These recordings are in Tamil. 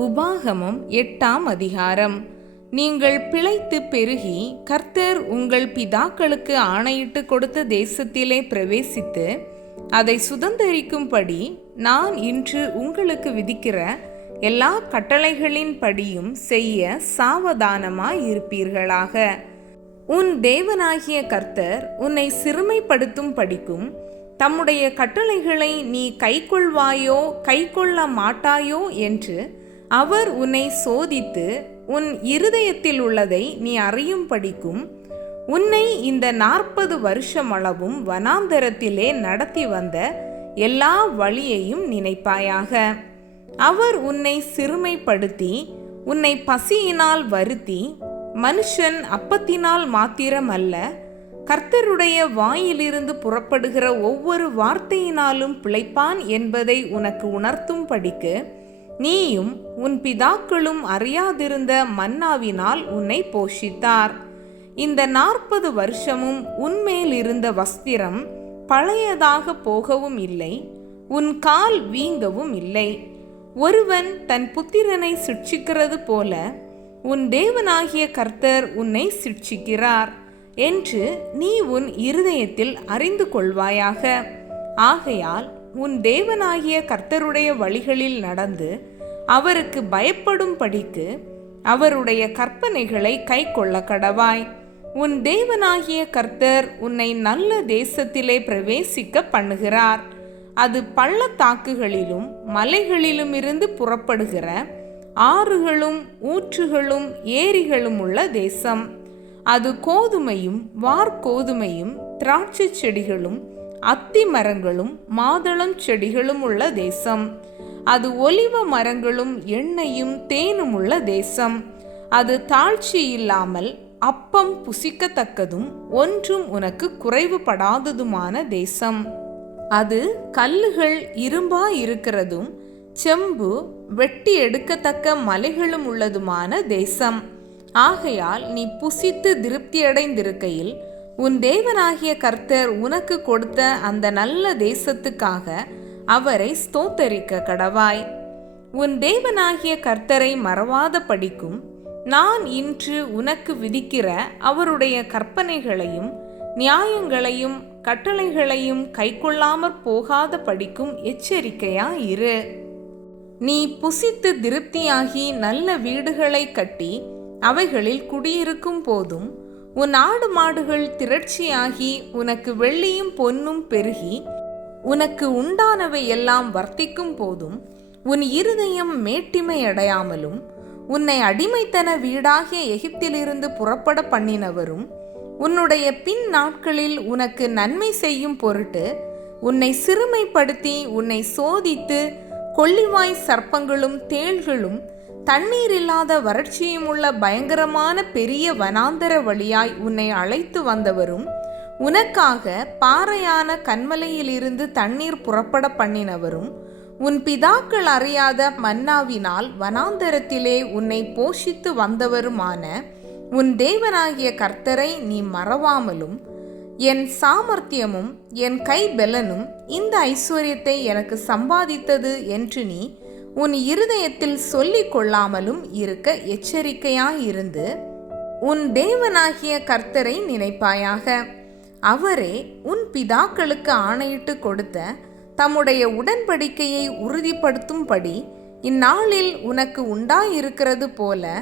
உபாகமம் 8ஆம் அதிகாரம். நீங்கள் பிழைத்து பெருகி கர்த்தர் உங்கள் பிதாக்களுக்கு ஆணையிட்டு கொடுத்த தேசத்திலே பிரவேசித்து அதை சுதந்தரிக்கும்படி நான் இன்று உங்களுக்கு விதிக்கிற எல்லா கட்டளைகளின் படியும் செய்ய சாவதானமாய் இருப்பீர்களாக. உன் தேவனாகிய கர்த்தர் உன்னை சிறுமைப்படுத்தும் படிக்கும் தம்முடைய கட்டளைகளை நீ கைக்கொள்வாயோ கைக்கொள்ள மாட்டாயோ என்று அவர் உன்னை சோதித்து உன் இருதயத்தில் உள்ளதை நீ அறியும் படிக்கும் உன்னை இந்த 40 வருஷமளவும் வனாந்தரத்திலே நடத்தி வந்த எல்லா வழியையும் நினைப்பாயாக. அவர் உன்னை சிறுமைப்படுத்தி உன்னை பசியினால் வருத்தி, மனுஷன் அப்பத்தினால் மாத்திரமல்ல கர்த்தருடைய வாயிலிருந்து புறப்படுகிற ஒவ்வொரு வார்த்தையினாலும் பிழைப்பான் என்பதை உனக்கு உணர்த்தும் படிக்கு நீயும் உன் பிதாக்களும் அறியாதிருந்த மன்னாவினால் உன்னை போஷித்தார். இந்த 40 வருஷமும் உன்மேல் இருந்த வஸ்திரம் பழையதாக போகவும் இல்லை, உன் கால் வீங்கவும் இல்லை. ஒருவன் தன் புத்திரனை சிட்சிக்கிறது போல உன் தேவனாகிய கர்த்தர் உன்னை சிட்சிக்கிறார் என்று நீ உன் இருதயத்தில் அறிந்து கொள்வாயாக. ஆகையால் உன் தேவனாகிய கர்த்தருடைய வழிகளில் நடந்து அவருக்கு பயப்படும் படிக்கு அவருடைய கற்பனைகளை கைக்கொள்ள கடவாய். உன் தேவனாகிய கர்த்தர் உன்னை நல்ல தேசத்திலே பிரவேசிக்க பண்ணுகிறார். அது பள்ளத்தாக்குகளிலும் மலைகளிலும் இருந்து புறப்படுகிற ஆறுகளும் ஊற்றுகளும் ஏரிகளும் உள்ள தேசம். அது கோதுமையும் வார்கோதுமையும் திராட்சை செடிகளும் அத்தி மரங்களும் மாதளம் செடிகளும் உள்ள தேசம். அது ஒலிவ மரங்களும் எண்ணெயும் தேனும் உள்ள தேசம். அது தாழ்ச்சி இல்லாமல் அப்பம் புசிக்கத்தக்கதும் ஒன்றும் உனக்கு குறைவுபடாததுமான தேசம். அது கல்லுகள் இரும்பா இருக்கிறதும் செம்பு வெட்டி எடுக்கத்தக்க மலைகளும் உள்ளதுமான தேசம். ஆகையால் நீ புசித்து திருப்தியடைந்திருக்கையில் உன் தேவனாகிய கர்த்தர் உனக்கு கொடுத்த அந்த நல்ல தேசத்துக்காக அவரை ஸ்தோத்தரிக்க கடவாய். உன் தேவனாகிய கர்த்தரை மறவாத படிக்கும் நான் இன்று உனக்கு விதிக்கிற அவருடைய கற்பனைகளையும் நியாயங்களையும் கட்டளைகளையும் கைக்கொள்ளாமற் போகாத படிக்கும் எச்சரிக்கையாயிரு. நீ புசித்து திருப்தியாகி நல்ல வீடுகளை கட்டி அவைகளில் குடியிருக்கும் போதும் உன் ஆடு மாடுகள் திரட்சியாகி உனக்கு வெள்ளியும் பொன்னும் பெருகி உனக்கு உண்டானவை எல்லாம் வர்த்திக்கும் போதும் உன் இருதயம் மேட்டிமை அடையாமலும் உன்னை அடிமைத்தன வீடாகிய எகிப்திலிருந்து புறப்பட பண்ணினவரும் உன்னுடைய பின் நாட்களில் உனக்கு நன்மை செய்யும் பொருட்டு உன்னை சிறுமைப்படுத்தி உன்னை சோதித்து கொள்ளிவாய் சர்ப்பங்களும் தேள்களும் தண்ணீர் இல்லாத வறட்சியும் உள்ள பயங்கரமான பெரிய வனாந்தர வழியாய் உன்னை அழைத்து வந்தவரும் உனக்காக பாறையான கன்மலையிலிருந்து தண்ணீர் புறப்பட பண்ணினவரும் உன் பிதாக்கள் அறியாத மன்னாவினால் வனாந்தரத்திலே உன்னை போஷித்து வந்தவருமான உன் தேவனாகிய கர்த்தரை நீ மறவாமலும், என் சாமர்த்தியமும் என் கைபெலனும் இந்த ஐஸ்வர்யத்தை எனக்கு சம்பாதித்தது என்று நீ உன் இருதயத்தில் சொல்லிக் கொள்ளாமலும் இருக்க எச்சரிக்கையாயிருந்து உன் தேவனாகிய கர்த்தரை நினைப்பாயாக. அவரே உன் பிதாக்களுக்கு ஆணையிட்டு கொடுத்த தம்முடைய உடன்படிக்கையை உறுதிப்படுத்தும்படி இந்நாளில் உனக்கு உண்டாயிருக்கிறது போல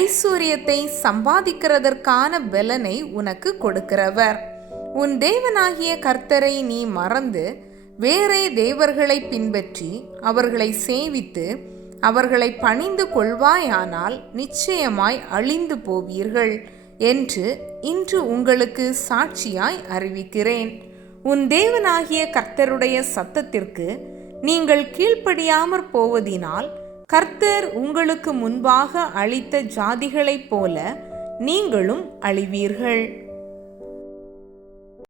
ஐஸ்வர்யத்தை சம்பாதிக்கிறதற்கான பெலனை உனக்கு கொடுக்கிறவர். உன் தேவனாகிய கர்த்தரை நீ மறந்து வேறே தேவர்களை பின்பற்றி அவர்களை சேவித்து அவர்களை பணிந்து கொள்வாயானால் நிச்சயமாய் அழிந்து போவீர்கள் என்று இன்று உங்களுக்கு சாட்சியாய் அறிவிக்கிறேன். உன் தேவனாகிய கர்த்தருடைய சத்தத்திற்கு நீங்கள் கீழ்ப்படியாமற் போவதினால் கர்த்தர் உங்களுக்கு முன்பாக அழித்த ஜாதிகளைப் போல நீங்களும் அழிவீர்கள்.